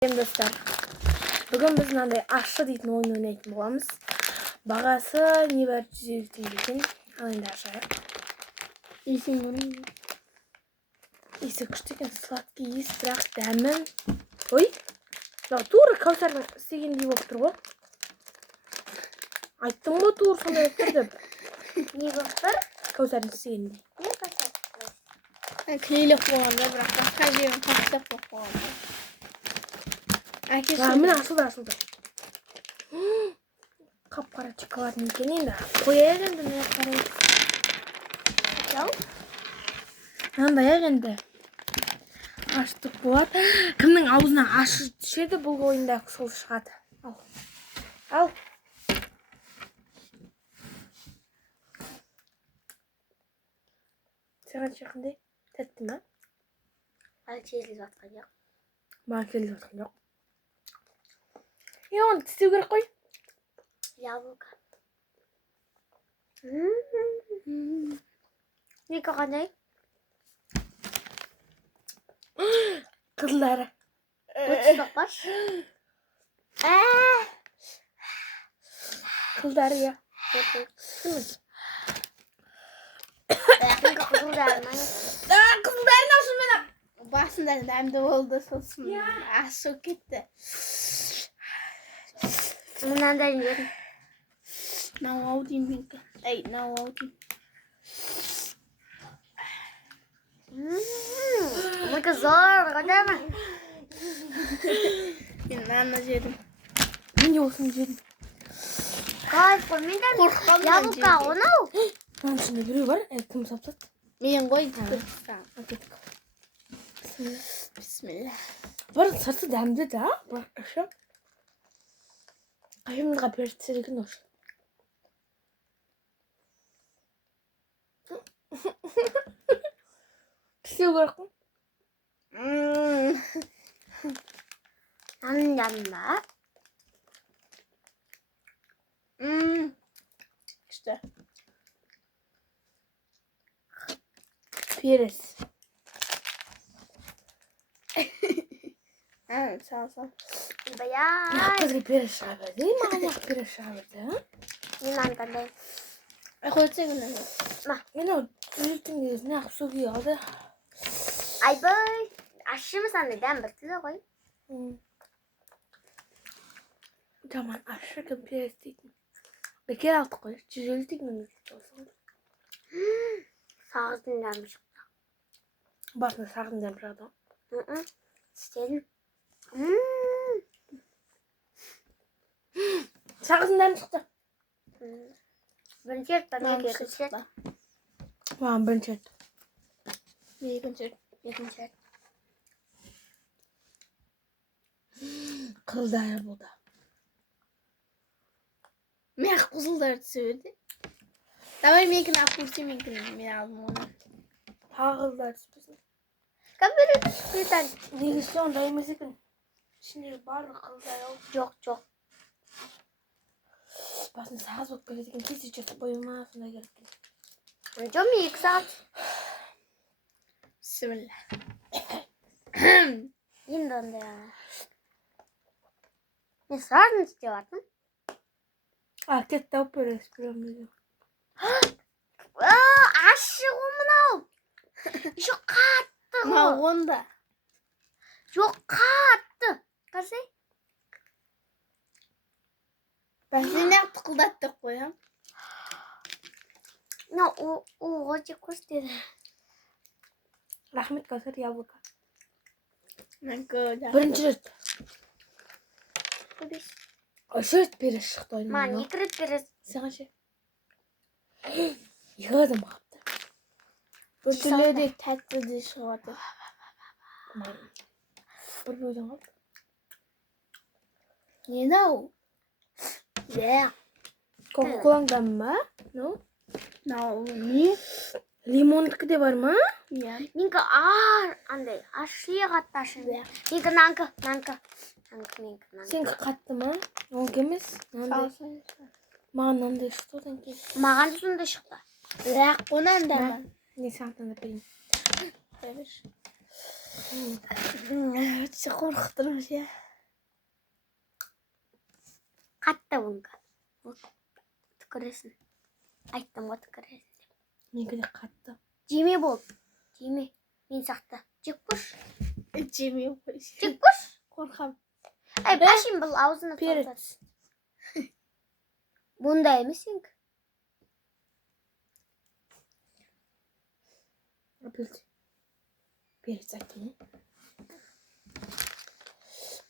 Достар, бүгін біз мынандай ашшы дейтін ойын ойнайтын боламыз. Бағасы небәрі 150 теңге екен. Ал енді ашайық. Иісі күшті екен, сладкий иіс, бірақ дәмі. Ой, тура Кәусардың істегендей болып тұр ғой. Айттым ғой тура сондай болып тұр деп. Не болып тұр? Кәусардың істегендей. Не қашады? Клейлік болғанда, бірақ басқа жерін қақсап болғанда. Міне ашылды. Қап-қара шоколадный екен енді. Қояйық енді міне қарай. Мынандай енді. Аштық болады. Кімнің аузына ашы түседі, бұл ойында сол шығады. Ал. Саған шақындай тәтті ма? Әлі келіп жатқан жоқ. Маған келіп жатқан жоқ. Оны тістеу керек қой. Яблоко. Неге қандай? Қызылдары. Өтіспақ бар. Қызылдары, я. Қызылдарын алсын мені. Басында дәмді болды, сосын ашу кетті. Мынандай жедім. Нау деймін менкі. Нау деймін. Мұнкі зор, қандай ма? Мен наны жедім. Мен де осыны жедім. Кайф қой, мен де яблоко онау. Оның ішінде біреу бар, кім сапсады? Мен ғой түкірсам. Әкеттік. Бисмилля. Бір сырты дәмді да, бірақ іші. Қайымдыға берітсер екен ошы. Пістеу керек қой. Наның жанында. Күшті. Перес. Сал. Баяй. Қызға перес шыға берді. Маған ақ перес шыға берді. Мен антандай. Қойтсай күні. Мен ол жүректің кезіне ақ сөге алды. Айбай. Ашымыз андай дәм біртілі ғой. Жаман ашы кім перес дейтін. Бекер алдық қой. 150 теңге болсын. Сағыздың дәмі шықты. Басында сағыздың дәмі шығады. Істедім. Сағыздың дәмі шықты. Бірінші рет па мен екінші рет? Маған бірінші рет. Екінші Екінші рет. Қызылдары болды. Мен қызылдар түседі. Давай менкін ақ көрсе менкін мен алдым оны. Қызылдар түспесін. Кәбірет түспетен. Негізі онда емес екен. Ішіндегі барлық қызылдар алып. Жоқ. Басында сағыз болып келеді екен. Кесе жүріп қойма, сондай керек екен. Жоқ, мен 2 сағат. Бисмилля. Енді ондай. Мен сразу істеп аттым. Кетті ау перес біреу. Ашы ғой мынау. Еще қатты ғой. Мау онда. Жоқ, қатты. Қарсай? Бәсіне тұқылдаттық қоям. Оға жек көрістеді. Рахмет Кәусар, яблоко. Мәңкі. Бірінші рет. Көрес. Осы рет перес шықты ойын. Маған 2 рет берес. Саған ше? 2 адам қапты. Өтілі де тәтті де шығады. Бір бөлден қап. Нені ау? Кока-колаң дәмі ма? Не? Лимондікі де бар ма? Менкі андай, ашы қатты ашы. Менкі нанкі. Сенкі қатты ма? Онке емес? Маған нандай шықты одан кейін. Маған сонда шықты. Бірақ онан да бар. Не саған таңдап берейін. Өте қорқытырмыз, қатты бұнға. Түкіресің. Айттым ғой түкіресің. Менікі де қатты. Жеме бол. Жеме. Мен сақты. Жек көрш. Жемей қойшы. Жек көрш. Қорқам. Ай, башым бұл аузына Перец. толтыр. Бұнда емес енді. Апельсин. Перец әкеле.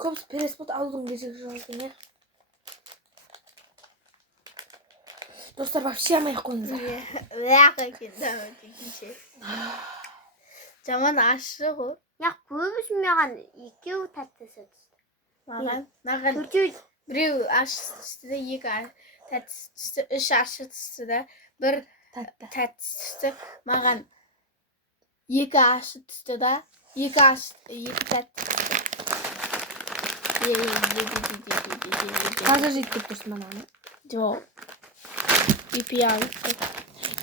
Көбісі перец болды, аузың кезек жалғын, е. Достар, вообще алмай-ақ қойыңыздар. Лақ екен дәуі. Жаман ашы ғой. Я көбісі маған екеу тәттісі түсті. Маған Төртеу біреу ашы түсті де, екі тәттісі түсті, үш ашы түсті де, бір тәттісі түсті. Маған екі ашы түсті де, екі тәтті түсті. Қазір жейді деп тұрсын мананы. Жоқ. Епей алып.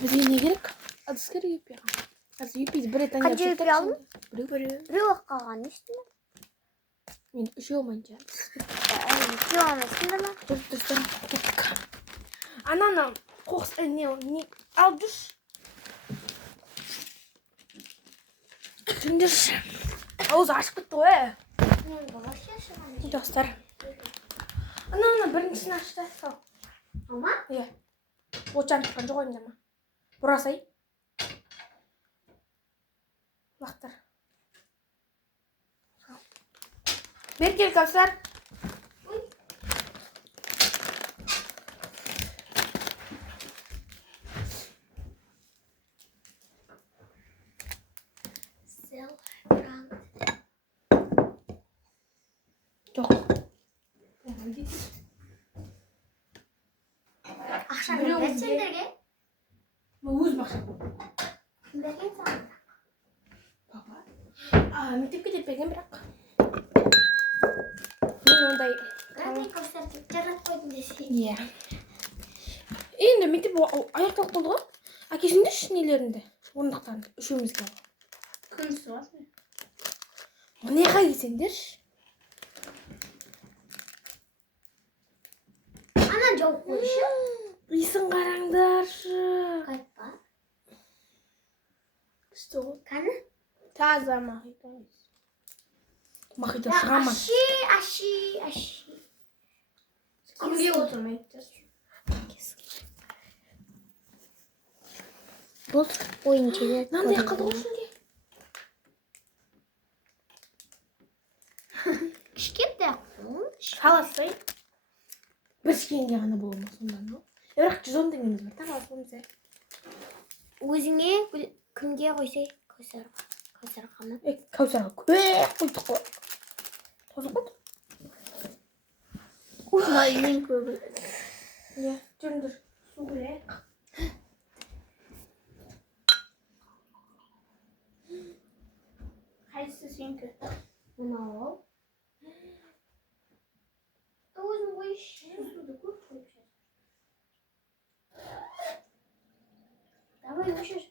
Бізге не керек? Адыс керек епей алып. Қазір епейді бір рет Қанша епей алдың? Біреу. қалған естің бе? Мен үшеу манжа. Екеу алмайсың да ма? Достар, ананы қоқыс не алып жүрші. Жүріңдерші. Ауыз ашып кетті ғой, ә? Достар. Ана біріншісін ашты, сал. Ама? Е. Отжан шыққан жоқ ойында ма? Бұрасай. Лақтар. Бер кел, Кәусар. Жоқ. Ақшаны берсендерге? Өзім ақша болды. Кім берген саған? Папа. Мектепке деп берген бірақ. Мен ондай... Мен көпсәртіп жарат қойдым десе. Е. Енді мектеп аяқталып болды ғой. Әкесіңдерші нелеріңді, орындықтарыңды, үшеумізге. Күн суасың. Неға келсеңдерші. Ана жоқ қойшы. Иісін қараңдаршы. Қайтпа. Күшті ғой. Қаны? Таза махита. Махита шығаман. Аши. Кімге отырмайды? Бұл ойын келеді. Мынандай қалды ғой ішінде. Кішкентай Қаласай. Бір ішкенге ғана бола ма сонда, но? Бірақ 110 теңгеміз бар, таң алып өзіңе кімге қойсай? Кәусарға ма? Кәусарға көк қойдық қой. Таза қойдық. Мен көбі. Жүріңдір, су көрек. Қайсысы сенкі? Мынау. Өзің қойшы. Суды көп қойып жатыр. Давай өшір.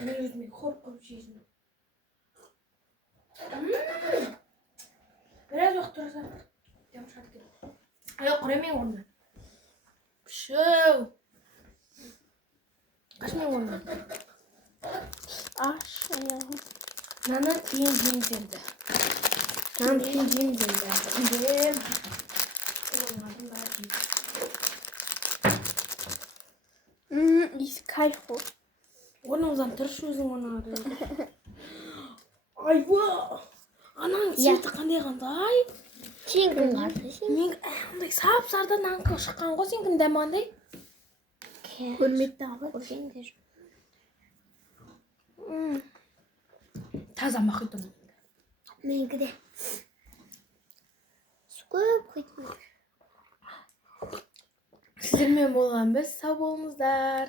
Мен өзіме қорып жейсің. Біраз уақыт тұраса. Дем шығады келді. Аяқ құремен орнынан. Пшау. Қашмен орнынан. Аш, аяғым. Наны кейін жемдерді. Наны кейін жемдерді. Күндем. Isi kayf o. Орныңыздан тұршы өзің оны ары. Айба! Анаң цветі қандай? Сенкін қарды сен? Мен андай сап-сардан нанқы шыққан ғой сенкін дәмі андай. Көрмекті алып. Көргендер. Таза махитоның. Менікі де. Су көп құйтын. Сіздермен болған біз сау болыңыздар.